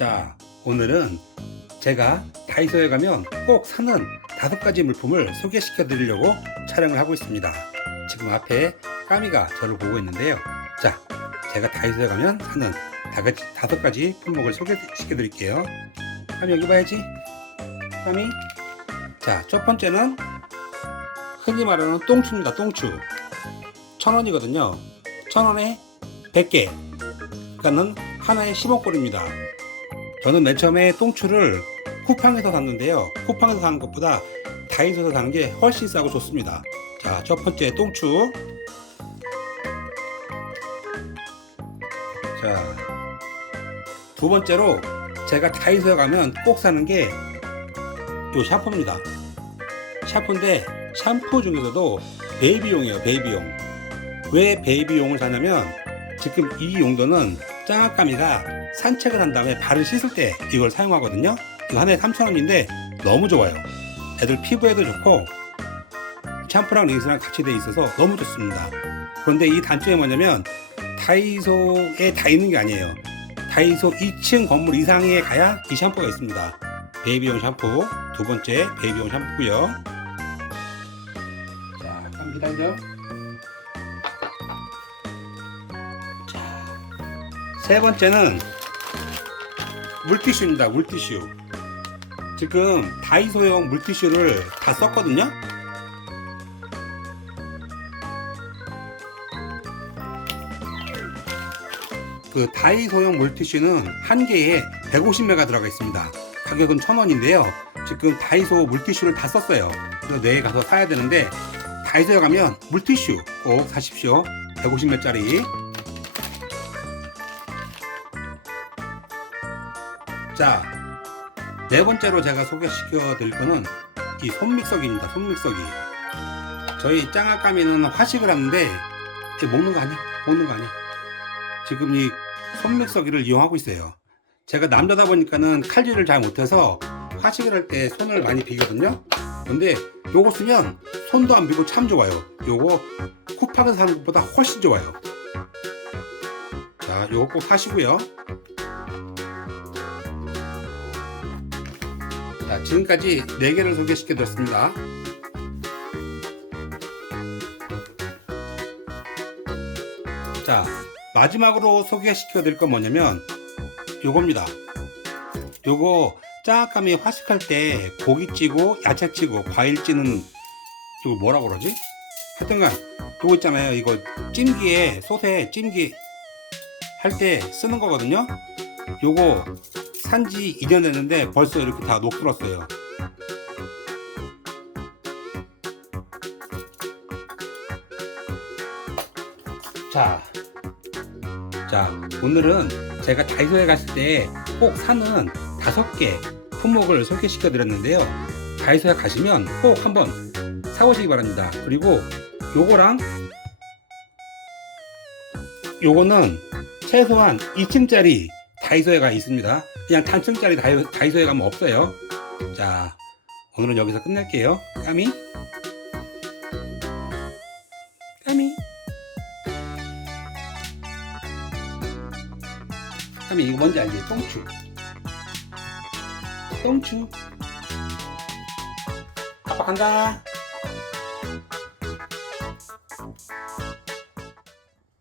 자, 오늘은 제가 다이소에 가면 꼭 사는 다섯 가지 물품을 소개시켜 드리려고 촬영을 하고 있습니다. 지금 앞에 까미가 저를 보고 있는데요. 자, 제가 다이소에 가면 사는 다섯 가지 품목을 소개시켜 드릴게요. 까미 여기 봐야지. 까미. 자, 첫 번째는 흔히 말하는 똥추입니다. 똥추. 천 원이거든요. 천 원에 100개. 그러니까는 하나에 10원꼴입니다. 저는 맨 처음에 똥추를 쿠팡에서 샀는데요. 쿠팡에서 사는 것보다 다이소에서 사는 게 훨씬 싸고 좋습니다. 자, 첫 번째 똥추. 자, 두 번째로 제가 다이소에 가면 꼭 사는 게 요 샴푸입니다. 샴푸인데 샴푸 중에서도 베이비용이에요. 베이비용. 왜 베이비용을 사냐면 지금 이 용도는 짱아까미가 산책을 한 다음에 발을 씻을 때 이걸 사용하거든요. 이거 하나에 3,000원인데 너무 좋아요. 애들 피부에도 좋고 샴푸랑 린스랑 같이 돼 있어서 너무 좋습니다. 그런데 이 단점이 뭐냐면 다이소에 다 있는 게 아니에요. 다이소 2층 건물 이상에 가야 이 샴푸가 있습니다. 베이비용 샴푸 두 번째 베이비용 샴푸고요. 자, 기다 세 번째는 물티슈입니다. 물티슈. 지금 다이소용 물티슈를 다 썼거든요. 그 다이소용 물티슈는 한 개에 150매가 들어가 있습니다. 가격은 1000원인데요. 지금 다이소 물티슈를 다 썼어요. 그래서 내일 가서 사야 되는데 다이소에 가면 물티슈 꼭 사십시오. 150매짜리. 자, 네 번째로 제가 소개시켜 드릴 거는 이 손믹서기입니다. 손믹서기. 저희 짱아까미는 화식을 하는데 먹는 거 아니야? 먹는 거 아니야? 지금 이 손믹서기를 이용하고 있어요. 제가 남자다 보니까는 칼질을 잘 못해서 화식을 할 때 손을 많이 비거든요. 근데 요거 쓰면 손도 안 비고 참 좋아요. 요거 쿠팡에서 사는 것보다 훨씬 좋아요. 자, 요거 꼭 사시고요. 자, 지금까지 4개를 소개시켜 드렸습니다. 자, 마지막으로 소개시켜 드릴 건 뭐냐면 요겁니다. 요거 짜까미 화식할 때 고기 찌고 야채 찌고 과일 찌는 이거 뭐라 그러지? 하여튼간 요거 있잖아요. 이거 찜기에 솥에 찜기 할 때 쓰는 거거든요. 요거 산지 2년 됐는데 벌써 이렇게 다 녹슬었어요. 자, 자, 오늘은 제가 다이소에 갔을 때 꼭 사는 다섯 개 품목을 소개시켜 드렸는데요. 다이소에 가시면 꼭 한번 사보시기 바랍니다. 그리고 요거랑 요거는 최소한 2층짜리 다이소에가 있습니다. 그냥 단층짜리 다이소, 다이소 에 가면 없어요. 자, 오늘은 여기서 끝낼게요. 까미? 까미? 까미 이거 뭔지 알지? 똥추. 똥추. 아빠 간다.